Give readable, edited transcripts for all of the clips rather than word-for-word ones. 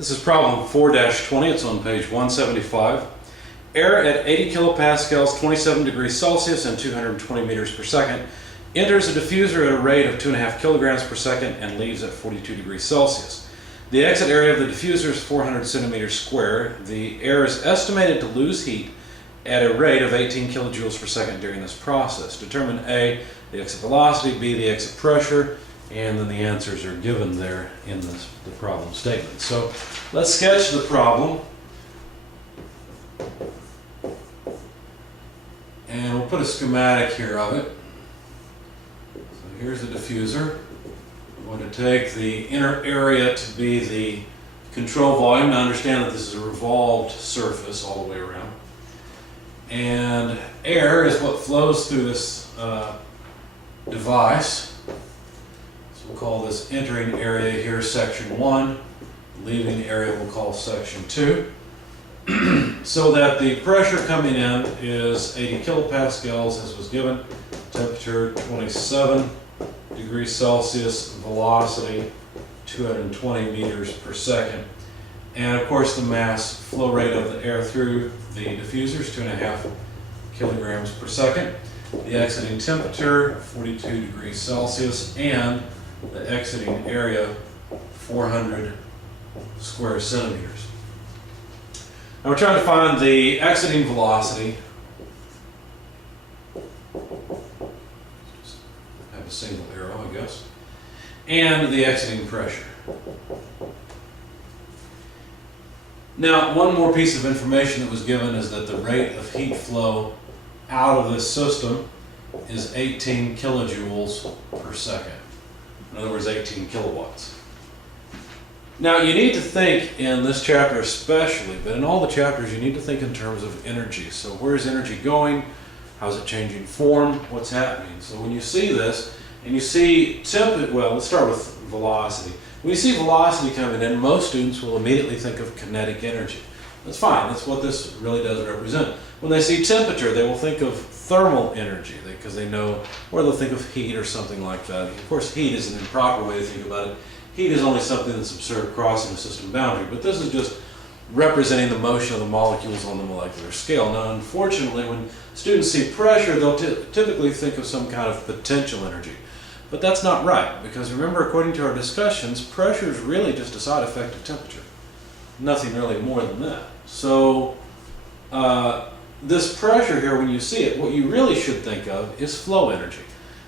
This is problem 4-20. It's on page 175. Air at 80 kilopascals, 27 degrees Celsius, and 220 meters per second enters a diffuser at a rate of 2.5 kilograms per second and leaves at 42 degrees Celsius. The exit area of the diffuser is 400 centimeters square. The air is estimated to lose heat at a rate of 18 kilojoules per second during this process. Determine A, the exit velocity, B, the exit pressure, and then the answers are given there in the problem statement. So let's sketch the problem. And we'll put a schematic here of it. So here's the diffuser. We're going to take the inner area to be the control volume. Now understand that this is a revolved surface all the way around. And air is what flows through this device. So we'll call this entering area here section 1. Leaving area we'll call section 2. So that the pressure coming in is 80 kilopascals as was given, temperature 27 degrees Celsius, velocity 220 meters per second. And of course the mass flow rate of the air through the diffuser is 2.5 kilograms per second. The exiting temperature 42 degrees Celsius, and the exiting area 400 square centimeters. Now we're trying to find the exiting velocity. Just have a single arrow, I guess. And the exiting pressure. Now, one more piece of information that was given is that the rate of heat flow out of this system is 18 kilojoules per second. In other words, 18 kilowatts. Now, you need to think in this chapter especially, but in all the chapters, you need to think in terms of energy. So where's energy going? How's it changing form? What's happening? So when you see this, and you see well, let's start with velocity. When you see velocity coming in, most students will immediately think of kinetic energy. That's fine. That's what this really does represent. When they see temperature, they will think of thermal energy because they know, or they'll think of heat or something like that. Of course, heat is an improper way to think about it. Heat is only something that's observed crossing a system boundary, but this is just representing the motion of the molecules on the molecular scale. Now, unfortunately, when students see pressure, they'll typically think of some kind of potential energy. But that's not right, because remember, according to our discussions, pressure is really just a side effect of temperature. Nothing really more than that. So, this pressure here, when you see it, what you really should think of is flow energy.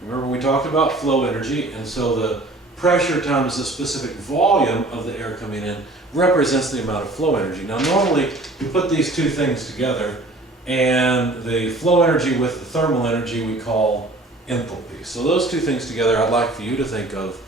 Remember, we talked about flow energy, and so the pressure times the specific volume of the air coming in represents the amount of flow energy. Now, normally, you put these two things together, and the flow energy with the thermal energy we call enthalpy. So those two things together I'd like for you to think of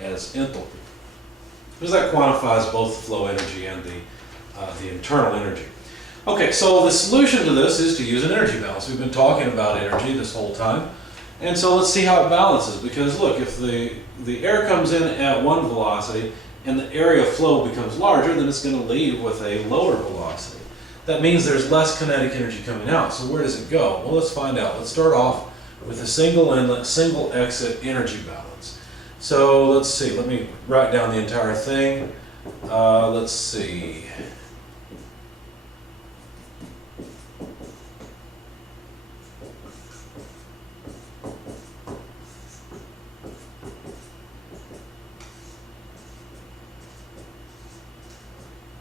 as enthalpy, because that quantifies both flow energy and the internal energy. Okay, so the solution to this is to use an energy balance. We've been talking about energy this whole time, and so let's see how it balances, because look, if the air comes in at one velocity and the area of flow becomes larger, then it's going to leave with a lower velocity. That means there's less kinetic energy coming out. So where does it go? Well, let's find out. Let's start off with a single inlet, single exit energy balance. So let's see, let me write down the entire thing. Let's see.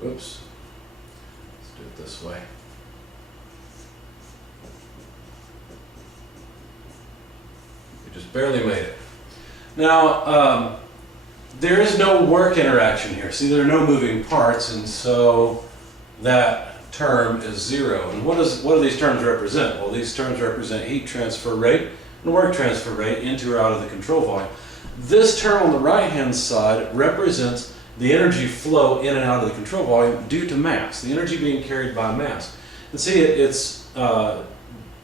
Oops. Let's do it this way. Just barely made it. Now, there is no work interaction here. See, there are no moving parts, and so that term is zero. And what do these terms represent? Well, these terms represent heat transfer rate and work transfer rate into or out of the control volume. This term on the right-hand side represents the energy flow in and out of the control volume due to mass, the energy being carried by mass. And see, it's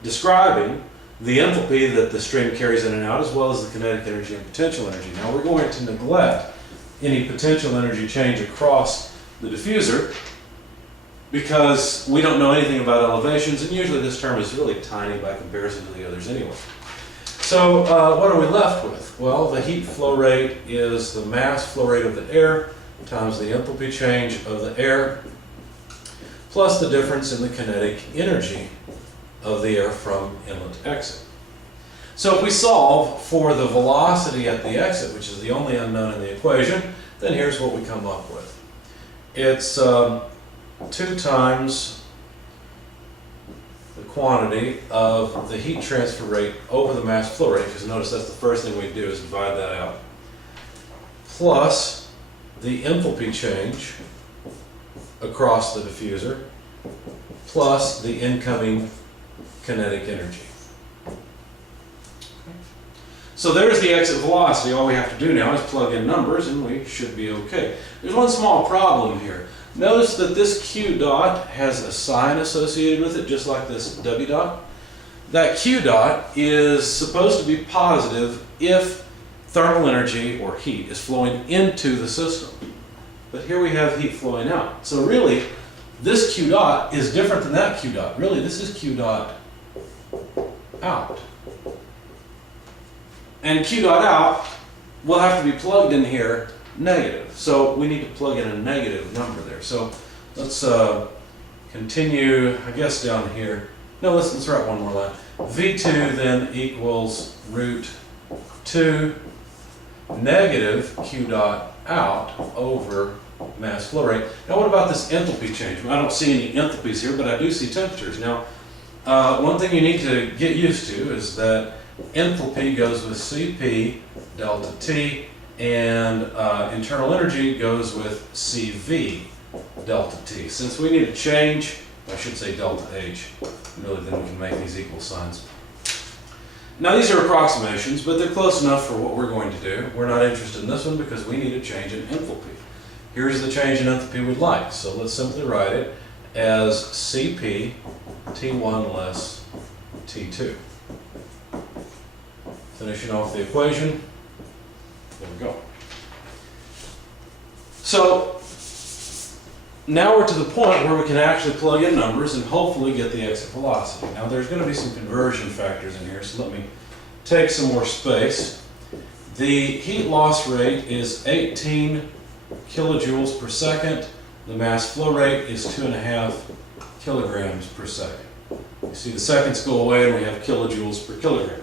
describing the enthalpy that the stream carries in and out, as well as the kinetic energy and potential energy. Now we're going to neglect any potential energy change across the diffuser because we don't know anything about elevations, and usually this term is really tiny by comparison to the others anyway. So what are we left with? Well, the heat flow rate is the mass flow rate of the air times the enthalpy change of the air plus the difference in the kinetic energy of the air from inlet to exit. So if we solve for the velocity at the exit, which is the only unknown in the equation, then here's what we come up with. It's 2 times the quantity of the heat transfer rate over the mass flow rate, because notice that's the first thing we do is divide that out, plus the enthalpy change across the diffuser, plus the incoming kinetic energy. So there's the exit velocity. All we have to do now is plug in numbers and we should be okay. There's one small problem here. Notice that this Q dot has a sign associated with it, just like this W dot. That Q dot is supposed to be positive if thermal energy or heat is flowing into the system. But here we have heat flowing out. So really, this Q dot is different than that Q dot. Really, this is Q dot out. And Q dot out will have to be plugged in here negative. So we need to plug in a negative number there. So let's continue, I guess, down here. No, let's write one more line. V2 then equals root 2 negative Q dot out over mass flow rate. Now what about this enthalpy change? I don't see any enthalpies here, but I do see temperatures. Now, one thing you need to get used to is that enthalpy goes with Cp delta T, and internal energy goes with Cv delta T. Since we need a change, I should say delta H, really then we can make these equal signs. Now these are approximations, but they're close enough for what we're going to do. We're not interested in this one because we need a change in enthalpy. Here's the change in enthalpy we'd like. So let's simply write it as Cp T1 less T2. Finishing off the equation, there we go. So now we're to the point where we can actually plug in numbers and hopefully get the exit velocity. Now there's going to be some conversion factors in here, so let me take some more space. The heat loss rate is 18 kilojoules per second. The mass flow rate is 2.5 kilograms per second. You see the seconds go away and we have kilojoules per kilogram.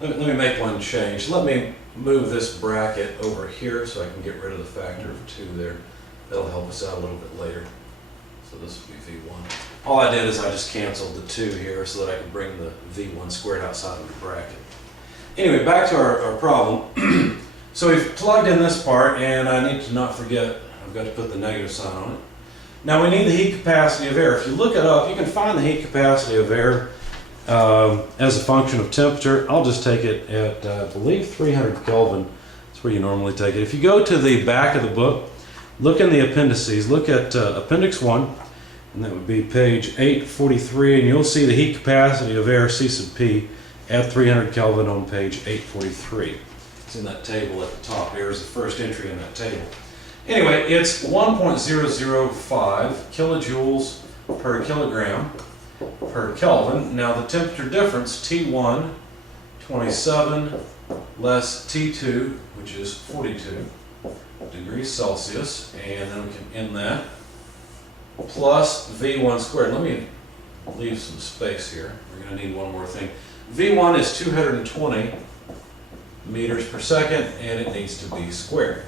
Let me make one change. Let me move this bracket over here so I can get rid of the factor of 2 there. That'll help us out a little bit later. So this will be V1. All I did is I just canceled the 2 here so that I could bring the V1 squared outside of the bracket. Anyway, back to our problem. So we've plugged in this part, and I need to not forget, I've got to put the negative sign on it. Now we need the heat capacity of air. If you look it up, you can find the heat capacity of air as a function of temperature. I'll just take it at, I believe, 300 Kelvin. That's where you normally take it. If you go to the back of the book, look in the appendices, look at Appendix 1, and that would be page 843, and you'll see the heat capacity of air, C sub P, at 300 Kelvin on page 843. It's in that table at the top. Air is the first entry in that table. Anyway, it's 1.005 kilojoules per kilogram per Kelvin. Now the temperature difference, T1, 27, less T2, which is 42 degrees Celsius, and then we can end that, plus V1 squared. Let me leave some space here. We're going to need one more thing. V1 is 220 meters per second, and it needs to be squared.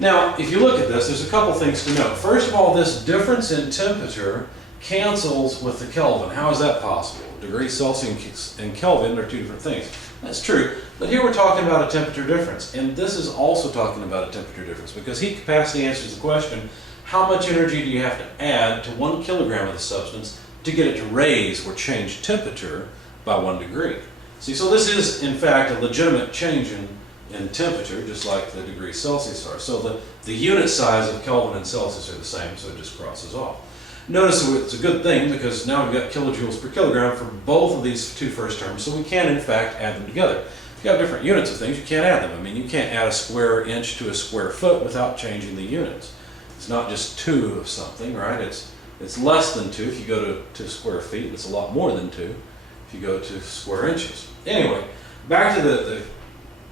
Now, if you look at this, there's a couple things to note. First of all, this difference in temperature cancels with the Kelvin. How is that possible? Degrees Celsius and Kelvin are 2 different things. That's true, but here we're talking about a temperature difference, and this is also talking about a temperature difference because heat capacity answers the question, how much energy do you have to add to 1 kilogram of the substance to get it to raise or change temperature by 1 degree? See, so this is, in fact, a legitimate change in temperature, just like the degrees Celsius are. So the unit size of Kelvin and Celsius are the same, so it just crosses off. Notice it's a good thing because now we've got kilojoules per kilogram for both of these 2 first terms, so we can, in fact, add them together. If you have different units of things, you can't add them. I mean, you can't add a square inch to a square foot without changing the units. It's not just 2 of something, right? It's less than 2 if you go to square feet. It's a lot more than 2. if you go to square inches. Anyway, back to the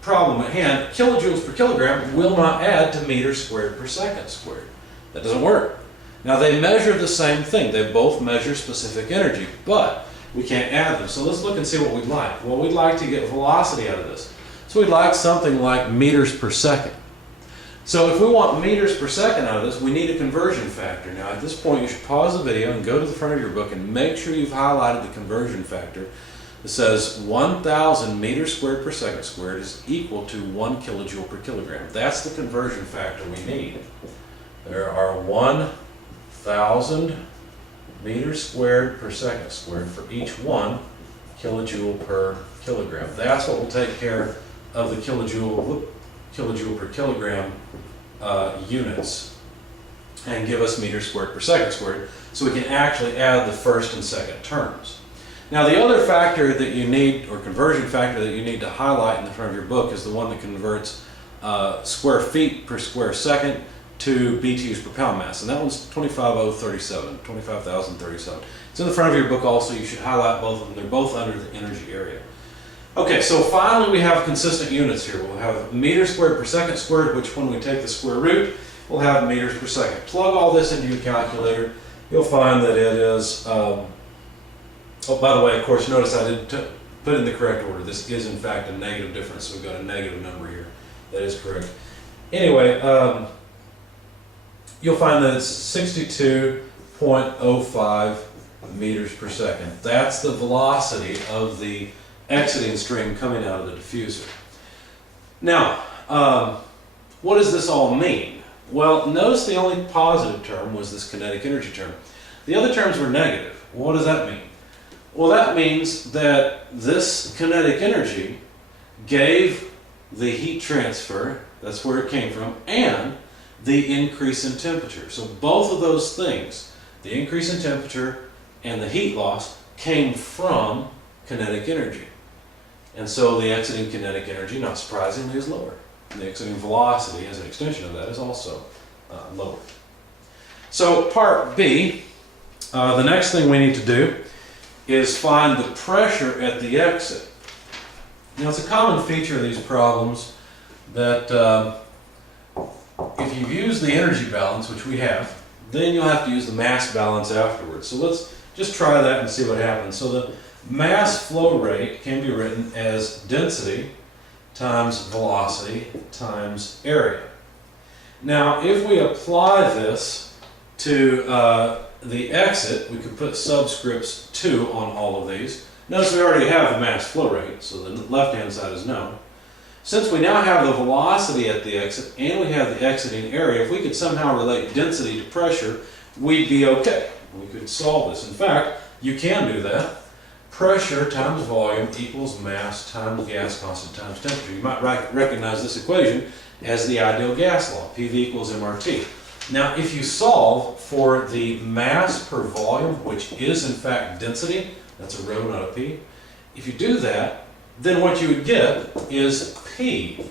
problem at hand, kilojoules per kilogram will not add to meters squared per second squared. That doesn't work. Now they measure the same thing. They both measure specific energy, but we can't add them. So let's look and see what we'd like. Well, we'd like to get velocity out of this. So we'd like something like meters per second. So if we want meters per second out of this, we need a conversion factor. Now at this point, you should pause the video and go to the front of your book and make sure you've highlighted the conversion factor. It says 1,000 meters squared per second squared is equal to 1 kilojoule per kilogram. That's the conversion factor we need. There are 1,000 meters squared per second squared for each 1 kilojoule per kilogram. That's what will take care of the kilojoule per kilogram units and give us meters squared per second squared, so we can actually add the first and second terms. Now the other factor that you need, or conversion factor that you need to highlight in the front of your book, is the one that converts square feet per square second to BTUs per pound mass, and that one's 25,037. It's in the front of your book also. You should highlight both of them. They're both under the energy area. Okay, so finally we have consistent units here. We'll have meters squared per second squared, which when we take the square root, we'll have meters per second. Plug all this into your calculator. You'll find that it is, oh, by the way, of course, notice I didn't put in the correct order. This is in fact a negative difference, so we've got a negative number here. That is correct. Anyway, you'll find that it's 62.05 meters per second. That's the velocity of the exiting stream coming out of the diffuser. Now, what does this all mean? Well, notice the only positive term was this kinetic energy term. The other terms were negative. What does that mean? Well, that means that this kinetic energy gave the heat transfer, that's where it came from, and the increase in temperature. So both of those things, the increase in temperature and the heat loss, came from kinetic energy. And so the exiting kinetic energy, not surprisingly, is lower. And the exiting velocity, as an extension of that, is also lower. So part B, the next thing we need to do is find the pressure at the exit. Now it's a common feature of these problems that if you use the energy balance, which we have, then you'll have to use the mass balance afterwards. So let's just try that and see what happens. So the mass flow rate can be written as density times velocity times area. Now if we apply this to the exit, we could put subscripts 2 on all of these. Notice we already have the mass flow rate, so the left-hand side is known. Since we now have the velocity at the exit and we have the exiting area, if we could somehow relate density to pressure, we'd be okay. We could solve this. In fact, you can do that. Pressure times volume equals mass times gas constant times temperature. You might recognize this equation as the ideal gas law, PV equals MRT. Now, if you solve for the mass per volume, which is in fact density, that's a rho, not a P. If you do that, then what you would get is P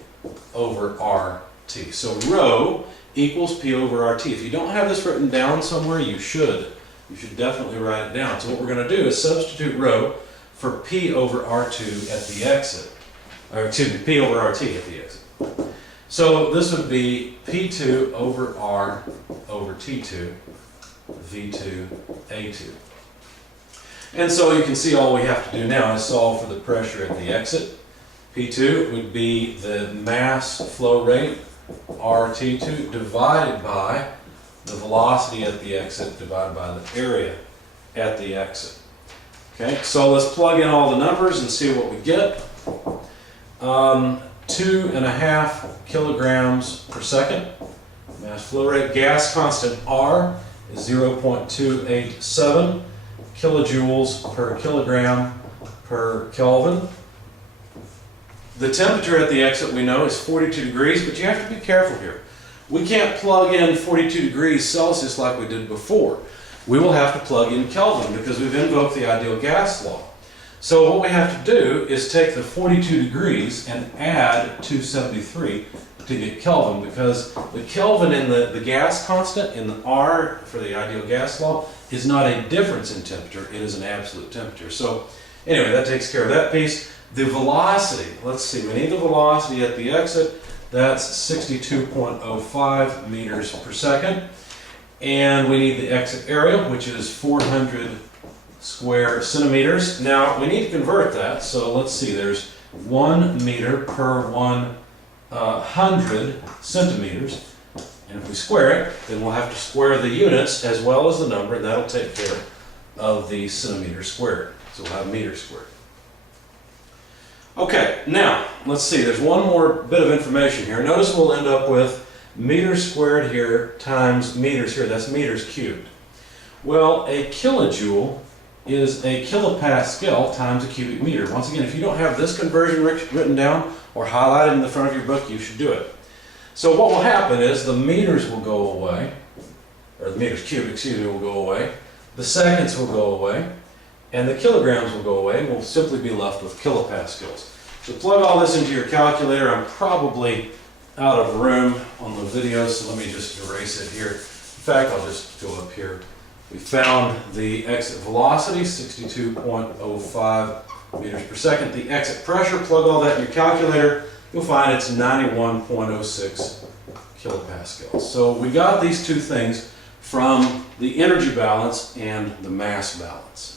over RT. So rho equals P over RT. If you don't have this written down somewhere, you should. You should definitely write it down. So what we're going to do is substitute rho for P over R2 at the exit. Or excuse me, P over RT at the exit. So this would be P2 over R over T2, V2, A2. And so you can see all we have to do now is solve for the pressure at the exit. P2 would be the mass flow rate, RT2, divided by the velocity at the exit, divided by the area at the exit. Okay, so let's plug in all the numbers and see what we get. 2.5 kilograms per second, mass flow rate. Gas constant R is 0.287 kilojoules per kilogram per Kelvin. The temperature at the exit we know is 42 degrees, but you have to be careful here. We can't plug in 42 degrees Celsius like we did before. We will have to plug in Kelvin because we've invoked the ideal gas law. So what we have to do is take the 42 degrees and add 273 to get Kelvin, because the Kelvin in the gas constant in the R for the ideal gas law is not a difference in temperature, it is an absolute temperature. So Anyway, that takes care of that piece. The velocity, let's see, we need the velocity at the exit. That's 62.05 meters per second. And we need the exit area, which is 400 square centimeters. Now, we need to convert that, so let's see, there's 1 meter per 100 centimeters. And if we square it, then we'll have to square the units as well as the number, and that'll take care of the centimeters squared. So we'll have meters squared. Okay, now, let's see, there's one more bit of information here. Notice we'll end up with meters squared here times meters here. That's meters cubed. Well, a kilojoule is a kilopascal times a cubic meter. Once again, if you don't have this conversion written down or highlighted in the front of your book, you should do it. So what will happen is the meters will go away, or the meters cubed, excuse me, will go away. The seconds will go away, and the kilograms will go away, and we'll simply be left with kilopascals. So plug all this into your calculator. I'm probably out of room on the video, so let me just erase it here. In fact, I'll just go up here. We found the exit velocity, 62.05 meters per second. The exit pressure, plug all that in your calculator. You'll find it's 91.06 kilopascals. So we got these two things from the energy balance and the mass balance.